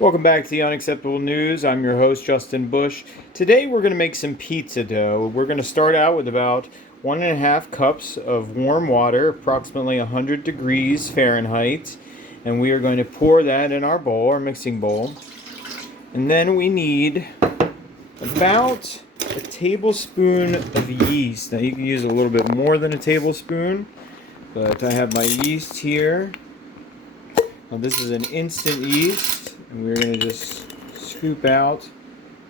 Welcome back to the Unacceptable News. I'm your host, Justin Bush. Today we're going to make some pizza dough. We're going to start out with about 1.5 cups of warm water, approximately 100 degrees Fahrenheit. And we are going to pour that in our bowl, our mixing bowl. And then we need about a tablespoon of yeast. Now you can use a little bit more than a tablespoon, but I have my yeast here. Now this is an instant yeast, and we're going to just scoop out.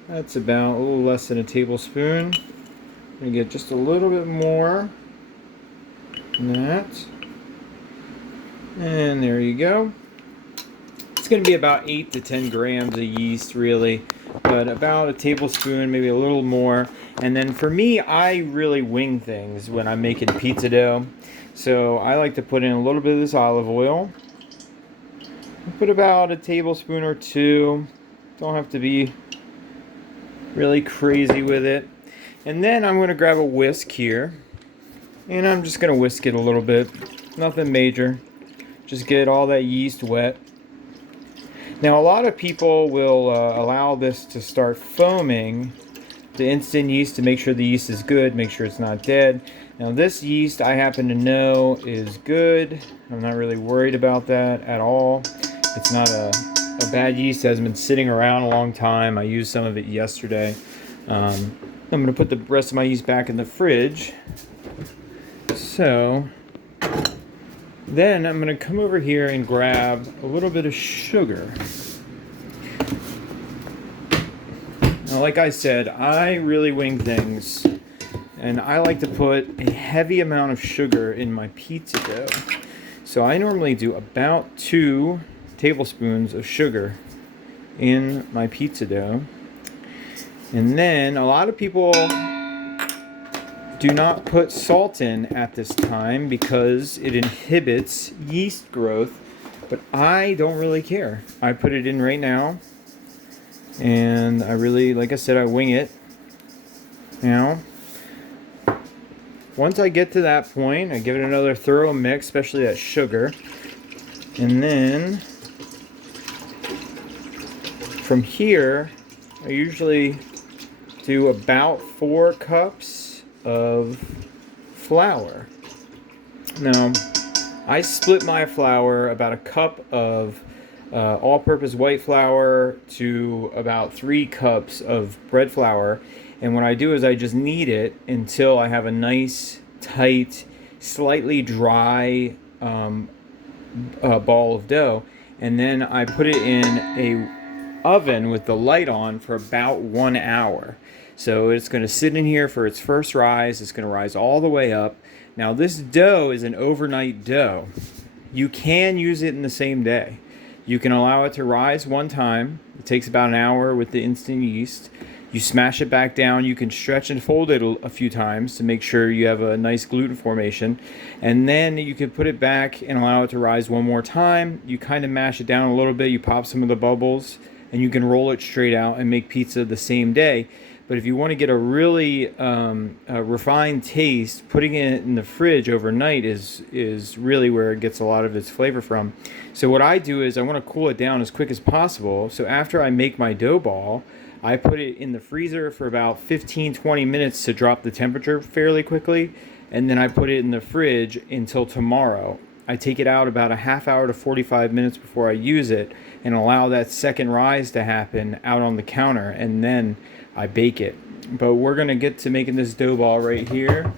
That's about a little less than a tablespoon. I'm going to get just a little bit more than that. And there you go. It's going to be about 8 to 10 grams of yeast, really, but about a tablespoon, maybe a little more. And then for me, I really wing things when I'm making pizza dough. So I like to put in a little bit of this olive oil. Put about a tablespoon or two. Don't have to be really crazy with it. And then I'm going to grab a whisk here. And I'm just going to whisk it a little bit. Nothing major. Just get all that yeast wet. Now a lot of people will allow this to start foaming, the instant yeast, to make sure the yeast is good, make sure it's not dead. Now this yeast, I happen to know, is good. I'm not really worried about that at all. It's not a bad yeast. It hasn't been sitting around a long time. I used some of it yesterday. I'm going to put the rest of my yeast back in the fridge. So then I'm going to come over here and grab a little bit of sugar. Now, like I said, I really wing things, and I like to put a heavy amount of sugar in my pizza dough. So I normally do about 2 tablespoons of sugar in my pizza dough. And then a lot of people do not put salt in at this time because it inhibits yeast growth, but I don't really care. I put it in right now, and I really, like I said, I wing it. Now, once I get to that point, I give it another thorough mix, especially that sugar, and then from here, I usually do about 4 cups of flour. Now, I split my flour about a cup of all-purpose white flour to about 3 cups of bread flour. And what I do is I just knead it until I have a nice, tight, slightly dry ball of dough. And then I put it in a oven with the light on for about 1 hour. So it's going to sit in here for its first rise. It's going to rise all the way up. Now this dough is an overnight dough. You can use it in the same day. You can allow it to rise one time. It takes about an hour with the instant yeast. You smash it back down. You can stretch and fold it a few times to make sure you have a nice gluten formation. And then you can put it back and allow it to rise one more time. You kind of mash it down a little bit. You pop some of the bubbles, and you can roll it straight out and make pizza the same day. But if you want to get a really refined taste, putting it in the fridge overnight is really where it gets a lot of its flavor from. So what I do is I want to cool it down as quick as possible. So after I make my dough ball, I put it in the freezer for about 15-20 minutes to drop the temperature fairly quickly. And then I put it in the fridge until tomorrow. I take it out about a half hour to 45 minutes before I use it and allow that second rise to happen out on the counter, and then I bake it. But we're going to get to making this dough ball right here.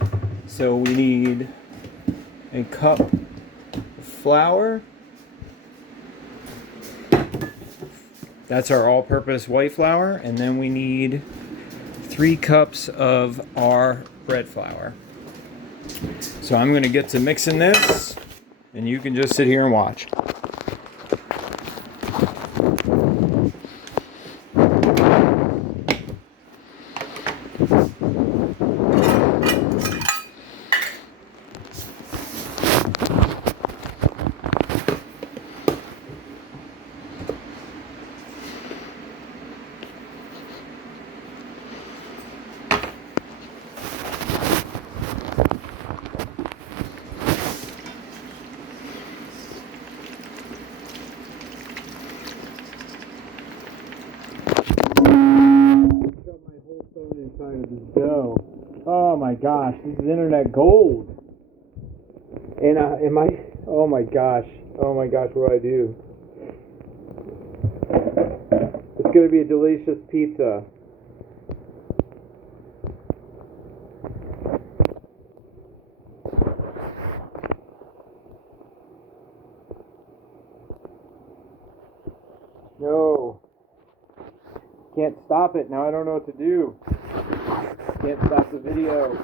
So we need a cup of flour. That's our all-purpose white flour. And then we need 3 cups of our bread flour. So I'm going to get to mixing this, and you can just sit here and watch. phone inside of this dough. Oh my gosh, this is internet gold. And oh my gosh, what do I do? It's gonna be a delicious pizza. No. Can't stop it. Now I don't know what to do. Can't stop the video.